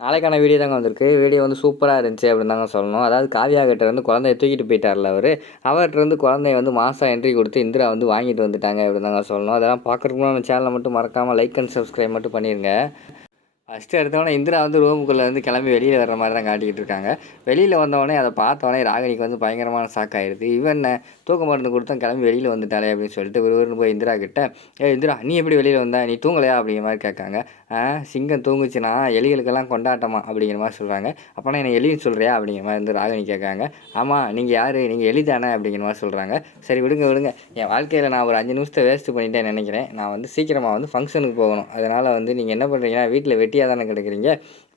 நாளைக்கான வீடியோ தாங்க வந்திருக்கு. வீடியோ வந்து சூப்பரா இருந்துச்சு அப்படின்னு தாங்க சொல்லணும். அதாவது காவியா கிட்ட இருந்து குழந்தைய தூக்கிட்டு போயிட்டார்ல அவரு. அவர்ட்ட இருந்து குழந்தைய வந்து மாசா என்ட்ரி குடுத்து இந்திரா வந்து வாங்கிட்டு வந்துட்டாங்க அப்படின்னு தாங்க சொல்லணும். அதெல்லாம் பார்க்கறதுக்கு முன்னாடி நம்ம சேனலை மட்டும் மறக்காம லைக் அண்ட் சப்ஸ்கிரைப் மட்டும் பண்ணிருங்க. ஃபஸ்ட்டு எடுத்தோடனே இந்திரா வந்து ரூமுக்குள்ளே வந்து கிளம்பி வெளியில் வர்ற மாதிரி தான் காட்டிக்கிட்டு இருக்காங்க. வெளியில் வந்தவொடனே அதை பார்த்தோன்னே ராகினிக்கு வந்து பயங்கரமான ஷாக் ஆயிடுது. இவன் என்ன தூக்க மருந்து கொடுத்தா கிளம்பி வெளியில் வந்துட்டாளே அப்படின்னு சொல்லிட்டு விறுவிறுன்னு போய் இந்திரா கிட்ட, இந்திரா நீ எப்படி வெளியில் வந்த, நீ தூங்கலையா அப்படிங்கிற மாதிரி கேட்காங்க. சிங்கம் தூங்குச்சுன்னா எலிகளுக்கெல்லாம் கொண்டாட்டமா அப்படிங்கிற மாதிரி சொல்கிறாங்க. அப்போனா என்ன எலின்னு சொல்கிறியா அப்படிங்கிற மாதிரி வந்து ராகினி கேட்காங்க. ஆமாம் நீங்கள் யார், நீங்கள் எலி தானே அப்படிங்கிற மாதிரி சொல்கிறாங்க. சரி விடுங்க விடுங்க, என் வாழ்க்கையில் நான் ஒரு 5 நிமிஷத்தை வேஸ்ட்டு பண்ணிட்டேன்னு நினைக்கிறேன். நான் வந்து சீக்கிரமாக வந்து ஃபங்க்ஷனுக்கு போகணும். அதனால் வந்து நீங்கள் என்ன பண்ணுறீங்கன்னா வீட்டில் வெட்டியாக தானே கிடக்குறீங்க,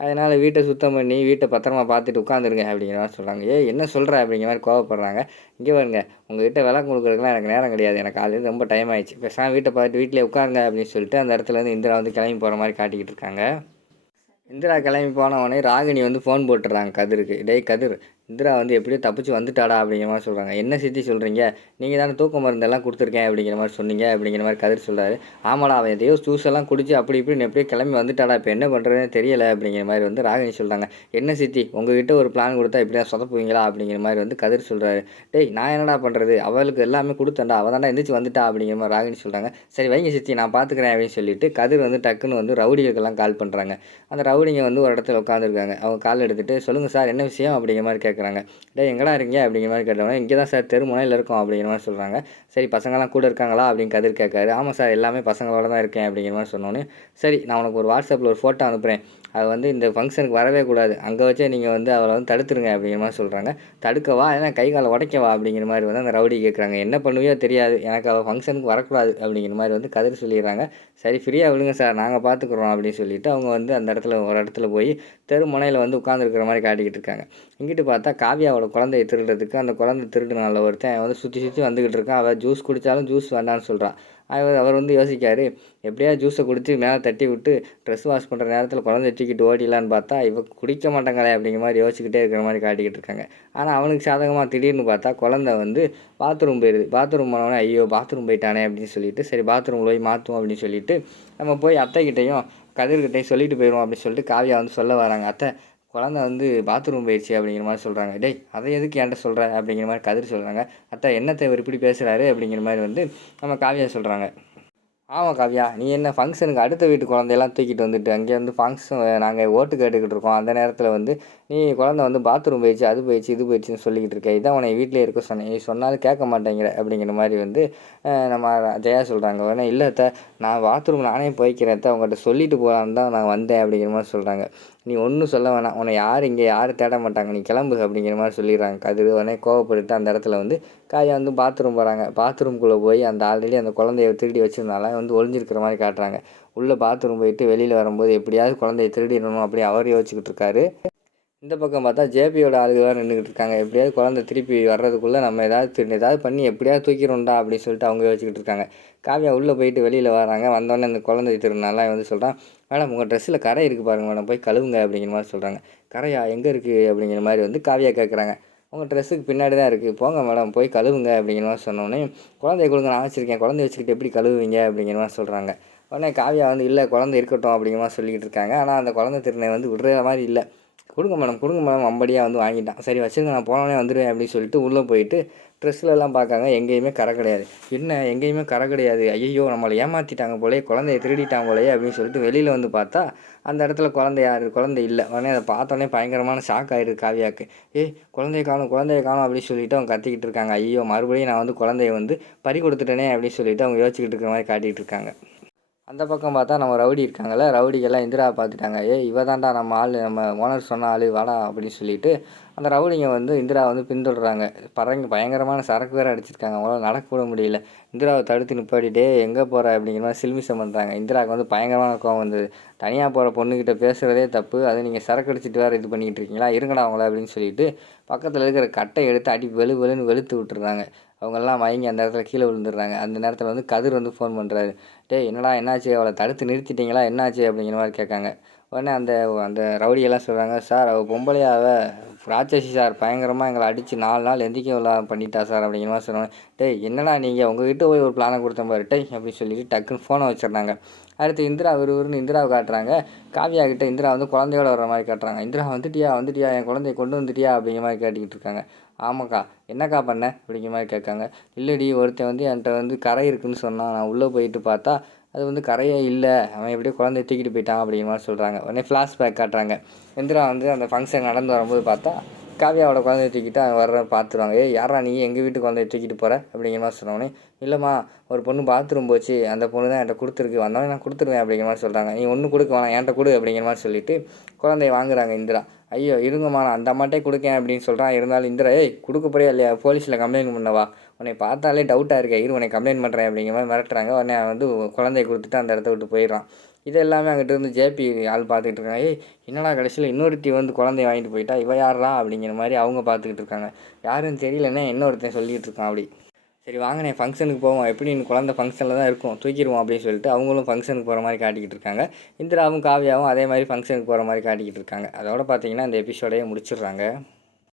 அதனால் வீட்டை சுத்தம் பண்ணி வீட்டை பத்திரமா பார்த்துட்டு உட்காந்துருங்க அப்படிங்கிற மாதிரி சொல்கிறாங்க. என்ன சொல்கிற அப்படிங்கிற மாதிரி கோவப்படுறாங்க. இங்கே பாருங்க, உங்ககிட்ட விளக்கு கொடுக்குறதுக்குலாம் எனக்கு நேரம் கிடையாது, எனக்கு ஆல்ரெடி ரொம்ப டைம் ஆயிடுச்சு, பேசாமல் வீட்டை பார்த்துட்டு வீட்டிலே உட்காருங்க அப்படின்னு சொல்லிட்டு அந்த இடத்துல வந்து இந்திரா வந்து கிளம்பி போகிற மாதிரி காட்டிக்கிட்டு இருக்காங்க. இந்திரா கிளம்பி போனவொடனே ராகினி வந்து ஃபோன் போட்டுடுறாங்க கதிருக்கு. டேய் கதிர், இந்திரா வந்து எப்படியோ தப்பிச்சு வந்துட்டாடா அப்படிங்கிற மாதிரி சொல்கிறாங்க. என்ன சித்தி சொல்கிறீங்க, நீங்கள் தானே தூக்க மருந்தெல்லாம் கொடுத்துருக்கேன் அப்படிங்கிற மாதிரி சொன்னீங்க அப்படிங்கிற மாதிரி கதிர் சொல்கிறாரு. ஆமாடா, அவன் எதையோ ஜூஸ் எல்லாம் குடிச்சு அப்படி இப்படின்னு எப்படியோ கிளம்பி வந்துட்டாடா, இப்போ என்ன பண்ணுறதுன்னு தெரியலை அப்படிங்கிற மாதிரி வந்து ராகினி சொல்கிறாங்க. என்ன சித்தி, உங்ககிட்ட ஒரு பிளான் கொடுத்தா இப்படியா சொதப்புவீங்களா அப்படிங்கிற மாதிரி வந்து கதிர் சொல்கிறாரு. டேய் நான் என்னடா பண்ணுறது, அவளுக்கு எல்லாமே கொடுத்தேன்டா, அவள் தாண்டா எந்திரிச்சு வந்துட்டா அப்படிங்கிற மாதிரி ராகினி சொல்கிறாங்க. சரி வைங்க சித்தி, நான் பார்த்துக்கிறேன் அப்படின்னு சொல்லிட்டு கதிர் வந்து டக்குன்னு வந்து ரவுடிகளுக்கெல்லாம் கால் பண்ணுறாங்க. அந்த ரவுடிங்க வந்து ஒரு இடத்துல உட்காந்துருக்காங்க. அவங்க கால் எடுத்துகிட்டு, சொல்லுங்கள் சார் என்ன விஷயம் அப்படிங்கிற மாதிரி கேட்குறாங்க. டேய் எங்கடா இருக்கீங்க அப்படிங்கிற மாதிரி கேட்டவொடனே, இங்கே தான் சார் தெரு முனையில் இருக்கோம் அப்படிங்கிற மாதிரி சொல்கிறாங்க. சரி பசங்கள்லாம் கூட இருக்காங்களா அப்படின்னு கதிர் கேட்காரு. ஆமாம் சார், எல்லாமே பசங்களோட தான் இருக்கேன் அப்படிங்கிற மாதிரி சொன்னோன்னே, சரி நான் உனக்கு ஒரு வாட்ஸ்அப்பில் ஒரு ஃபோட்டோ அனுப்புகிறேன், அது வந்து இந்த ஃபங்க்ஷனுக்கு வரவே கூடாது, அங்கே வச்சே நீங்கள் வந்து அவளை வந்து தடுத்துருங்க அப்படிங்கிற மாதிரி சொல்கிறாங்க. தடுக்கவா, ஏன்னா கை காலை உடைக்கவா அப்படிங்கிற மாதிரி வந்து அந்த ரவுடி கேட்குறாங்க. என்ன பண்ணுவியோ தெரியாது, எனக்கு அவள் ஃபங்க்ஷனுக்கு வரக்கூடாது அப்படிங்கிற மாதிரி வந்து கதிர் சொல்லிடுறாங்க. சரி ஃப்ரீயாக விடுங்க சார், நாங்கள் பார்த்துக்குறோம் அப்படின்னு சொல்லிட்டு அவங்க வந்து அந்த இடத்துல ஒரு இடத்துல போய் தெரு முனையில் வந்து உட்காந்துருக்கிற மாதிரி காட்டிக்கிட்டு இருக்காங்க. இங்கிட்டு பார்த்தா காவியாவோட குழந்தைய திருடுறதுக்கு அந்த குழந்தை திருடுனால ஒருத்தன் வந்து சுற்றி சுற்றி வந்துக்கிட்டு இருக்கான். அவள் ஜூஸ் குடித்தாலும் ஜூஸ் வேண்டான்னு சொல்கிறான். அவர் வந்து யோசிக்காரு, எப்படியா ஜூஸை குடித்து மேலே தட்டி விட்டு ட்ரெஸ் வாஷ் பண்ணுற நேரத்தில் குழந்தைய தூக்கிட்டு ஓடிடலான்னு பார்த்தா இவ குடிக்க மாட்டாங்களே அப்படிங்கிற மாதிரி யோசிச்சுக்கிட்டே இருக்கிற மாதிரி காட்டிக்கிட்டு இருக்காங்க. ஆனால் அவனுக்கு சாதகமாக திடீர்னு பார்த்தா குழந்தை வந்து பாத்ரூம் போயிடுது. பாத்ரூம் போனவொடனே ஐயோ பாத்ரூம் போயிட்டானே அப்படின்னு சொல்லிட்டு, சரி பாத்ரூமில் போய் மாற்றுவோம் அப்படின்னு சொல்லிட்டு நம்ம போய் அத்தைக்கிட்டையும் கதிர்கிட்டையும் சொல்லிட்டு போயிடுவோம் அப்படின்னு சொல்லிட்டு காவியா வந்து சொல்ல வராங்க. அத்தை குழந்தை வந்து பாத்ரூம் போயிடுச்சு அப்படிங்கிற மாதிரி சொல்கிறாங்க. டேய் அதை எதுக்கு என்கிட்ட சொல்கிற அப்படிங்கிற மாதிரி கதிர் சொல்கிறாங்க. அத்தை என்னத்தை இவர் இப்படி பேசுகிறாரு அப்படிங்கிற மாதிரி வந்து நம்ம காவியா சொல்கிறாங்க. ஆமாம் காவியா, நீ என்ன ஃபங்க்ஷனுக்கு அடுத்த வீட்டு குழந்தையெல்லாம் தூக்கிட்டு வந்துட்டு அங்கே வந்து ஃபங்க்ஷன் நாங்கள் ஓட்டு கேட்டுக்கிட்டு இருக்கோம், அந்த நேரத்தில் வந்து நீ குழந்தை வந்து பாத்ரூம் போயிடுச்சு, அது போயிடுச்சு, இது போயிடுச்சுன்னு சொல்லிக்கிட்டு இருக்க, இதான் உன்னை வீட்டிலே இருக்க சொன்னேன், நீ சொன்னாலும் கேட்க மாட்டேங்கிற அப்படிங்கிற மாதிரி வந்து நம்ம ஜெயா சொல்கிறாங்க. உடனே இல்லை அத்தை, நான் பாத்ரூம் நானே போய்க்கிறேன் அத்தை, அவங்ககிட்ட சொல்லிட்டு போகலான்னு தான் நான் வந்தேன் அப்படிங்கிற மாதிரி சொல்கிறாங்க. நீ ஒன்றும் சொல்ல வேணாம், உன்னை யார் இங்கே யாரும் தேட மாட்டாங்க, நீ கிளம்பு அப்படிங்கிற மாதிரி சொல்லிடுறாங்க. கதிர் உடனே கோவப்பட்டு அந்த இடத்துல வந்து காயா வந்து பாத்ரூம் போகிறாங்க. பாத்ரூம்குள்ளே போய் அந்த ஆல்ரெடி அந்த குழந்தைய திருடி வச்சுருந்தால வந்து ஒளிஞ்சிருக்கிற மாதிரி காட்டுறாங்க. உள்ளே பாத்ரூம் போயிட்டு வெளியில் வரும்போது எப்படியாவது குழந்தைய திருடிடணும் அப்படி அவர் யோசிச்சுக்கிட்டு இருக்காரு. இந்த பக்கம் பார்த்தா ஜேபியோட ஆளுங்க வேறு நின்றுக்கிட்டு இருக்காங்க. எப்படியாவது குழந்தை திருப்பி வர்றதுக்குள்ளே நம்ம ஏதாவது பண்ணி எப்படியாவது தூக்கிடும்டா அப்படின்னு சொல்லிட்டு அவங்க யோசிச்சுக்கிட்டு இருக்காங்க. காவியா உள்ளே போயிட்டு வெளியில் வராங்க. வந்தோடனே அந்த குழந்தை திருநாளா வந்து சொல்கிறான், மேடம் உங்கள் ட்ரெஸ்ஸில் கரை இருக்குது பாருங்க மேடம், போய் கழுவுங்க அப்படிங்கிற மாதிரி சொல்கிறாங்க. கரையா எங்கே இருக்குது அப்படிங்கிற மாதிரி வந்து காவியா கேட்குறாங்க. உங்கள் ட்ரெஸ்ஸுக்கு பின்னாடி தான் இருக்குது, போங்க மேடம் போய் கழுவுங்க அப்படிங்கிற மாதிரி சொன்னோடனே, குழந்தைய கொடுங்க நான் வச்சுருக்கேன், குழந்தைய வச்சுக்கிட்டு எப்படி கழுவுவீங்க அப்படிங்கிற மாதிரி சொல்கிறாங்க. உடனே காவியா வந்து இல்லை குழந்தை இருக்கட்டும் அப்படிங்கிற மாதிரி சொல்லிக்கிட்டு இருக்காங்க. ஆனால் அந்த குழந்தை திருநை வந்து விடுற மாதிரி இல்லை. கொடுங்க மேடம் அம்படியாக வந்து வாங்கிட்டான். சரி வச்சுருங்க நான் போனோடனே வந்துடுவேன் அப்படின்னு சொல்லிட்டு உள்ளே போயிட்டு ட்ரெஸ்லலாம் பார்க்காங்க. எங்கேயுமே கரை கிடையாது. என்ன எங்கேயுமே கரை கிடையாது, ஐயோ நம்மளை ஏமாற்றிட்டாங்க போலயே, குழந்தைய திருடிட்டாங்க போலயே அப்படின்னு சொல்லிட்டு வெளியில் வந்து பார்த்தா அந்த இடத்துல குழந்தை இல்லை. உடனே அதை பார்த்தோன்னே பயங்கரமான ஷாக் ஆகிடுது காவியாவுக்கு. குழந்தைய காணும் அப்படின்னு சொல்லிட்டு அவங்க கத்திக்கிட்டு இருக்காங்க. ஐயோ மறுபடியும் நான் வந்து குழந்தைய வந்து பறி கொடுத்துட்டேனே அப்படின்னு சொல்லிட்டு அவங்க யோசிச்சுக்கிட்டு இருக்கிற மாதிரி காட்டிகிட்டு இருக்காங்க. அந்த பக்கம் பார்த்தா நம்ம ரவுடி இருக்காங்கள்ல, ரவுடிகள்லாம் இந்திராவை பார்த்துட்டாங்க. இவ தான்டா நம்ம ஆள், நம்ம ஓனர் சொன்ன ஆள் வாடா அப்படின்னு சொல்லிட்டு அந்த ரவுடிங்க வந்து இந்திரா வந்து பின்தொடர்றாங்க. பயங்கரமான சரக்கு வேறு அடிச்சிருக்காங்க, அவங்களால நடக்க கூட முடியல. இந்திராவை தடுத்து நிப்பாட்டிட்டே எங்கே போகிற அப்படிங்கிற மாதிரி சில்மிஷம் பண்ணுறாங்க. இந்திராவுக்கு வந்து பயங்கரமான கோவம் வந்தது. தனியாக போகிற பொண்ணுக்கிட்ட பேசுகிறதே தப்பு, அது நீங்கள் சரக்கு அடிச்சிட்டு வேறு இது பண்ணிக்கிட்டு இருக்கீங்களா, இருங்கடா அவங்கள அப்படின்னு சொல்லிட்டு பக்கத்தில் இருக்கிற கட்டை எடுத்து அடி வெளுன்னு வெளுத்து விட்டுறாங்க. அவங்கெல்லாம் மயங்கி அந்த இடத்துல கீழே விழுந்துடுறாங்க. அந்த நேரத்தில் வந்து கதிர் வந்து ஃபோன் பண்ணுறாரு. டேய் என்னடா என்னாச்சு, அவளை தடுத்து நிறுத்திட்டீங்களா என்னாச்சு அப்படிங்கிற மாதிரி கேட்காங்க. உடனே அந்த அந்த ரவுடியெல்லாம் சொல்கிறாங்க, சார் அவள் பொம்பளையாவ ராட்சசி சார், பயங்கரமாக எங்களை அடித்து 4 நாள் எந்திரிக்க பண்ணிட்டா சார் அப்படிங்கிற மாதிரி சொன்னாங்க. டேய் என்னடா நீங்கள் உங்ககிட்ட போய் ஒரு பிளானை கொடுத்த மாதிரி டேய் அப்படின்னு சொல்லிட்டு டக்குன்னு ஃபோனை வச்சிடுறாங்க. அடுத்து இந்திரா விறுவிறுன்னு இந்திராவை காட்டுறாங்க. காவியா கிட்ட இந்திரா வந்து குழந்தையோட வர மாதிரி காட்டுறாங்க. இந்திரா வந்துட்டியா என் குழந்தைய கொண்டு வந்துட்டியா அப்படிங்கிற மாதிரி கேட்டுக்கிட்டு இருக்காங்க. ஆமாக்கா, என்னக்கா பண்ண அப்படிங்கிற மாதிரி கேட்காங்க. இல்லடி, ஒருத்தன் வந்து என்கிட்ட வந்து கரை இருக்குதுன்னு சொன்னான், நான் உள்ளே போயிட்டு பார்த்தா அது வந்து கரையே இல்லை, அவன் எப்படியோ குழந்தைய தூக்கிட்டு போயிட்டான் அப்படிங்கிற மாதிரி சொல்கிறாங்க. உடனே ஃப்ளாஷ்பேக் காட்டுறாங்க. இந்திரா வந்து அந்த ஃபங்க்ஷன் நடந்து வரும்போது பார்த்தா காவியாவோட குழந்தைய தூக்கிட்டு அவன் வர்ற பார்த்துருவாங்க. யாரா நீ எங்கள் வீட்டு குழந்தைய தூக்கிட்டு போகிற அப்படிங்கிற மாதிரி சொன்னோடனே, இல்லைம்மா ஒரு பொண்ணு பாத்ரூம் போச்சு, அந்த பொண்ணு தான் என்கிட்ட கொடுத்துருக்கு, வந்தவொடனே நான் கொடுத்துருவேன் அப்படிங்கிற மாதிரி சொல்கிறாங்க. நீ ஒன்று கொடுக்க வேணாம், என்கிட்ட கொடு அப்படிங்கிற மாதிரி சொல்லிவிட்டு குழந்தைய வாங்குறாங்க இந்திரா. ஐயோ இருங்கம்மா, நான் அந்த அம்மாட்டே கொடுக்கேன் அப்படின்னு சொல்கிறான். இருந்தாலும் இந்திரா, கொடுக்க போறியா இல்லையா, போலீஸில் கம்ப்ளைண்ட் பண்ணவா, உன்னை பார்த்தாலே டவுட்டாக இருக்கே, உன்னை கம்ப்ளைண்ட் பண்ணுறேன் அப்படிங்கிற மாதிரி மிரட்டுறாங்க. உடனே வந்து குழந்தைய கொடுத்துட்டு அந்த இடத்த விட்டு போயிடுறான். இது எல்லாமே அங்கிட்ட இருந்து ஜேபி ஆள் பார்த்துக்கிட்டு இருக்காங்க. என்னடா கடைசியில் இன்னொருத்தி வந்து குழந்தைய வாங்கிட்டு போயிட்டா, இவ யாரா அப்படிங்கிற மாதிரி அவங்க பார்த்துக்கிட்டு இருக்காங்க. யாருன்னு தெரியலன்னே இன்னொருத்தன் சொல்லிகிட்டு இருக்கான். அப்படி சரி வாங்கினேன் ஃபங்க்ஷனுக்கு போவோம், எப்படி குழந்தை ஃபங்க்ஷனில் தான் இருக்கும், தூக்கிடுவோம் அப்படின்னு சொல்லிட்டு அவங்களும் ஃபங்க்ஷனுக்கு போகிற மாதிரி காட்டிக்கிட்டு இருக்காங்க. இந்திராவும் காவியாவும் அதே மாதிரி ஃபங்க்ஷனுக்கு போகிற மாதிரி காட்டிக்கிட்டு இருக்காங்க. அதோட பார்த்தீங்கன்னா இந்த எபிசோடையே முடிச்சிடுறாங்க.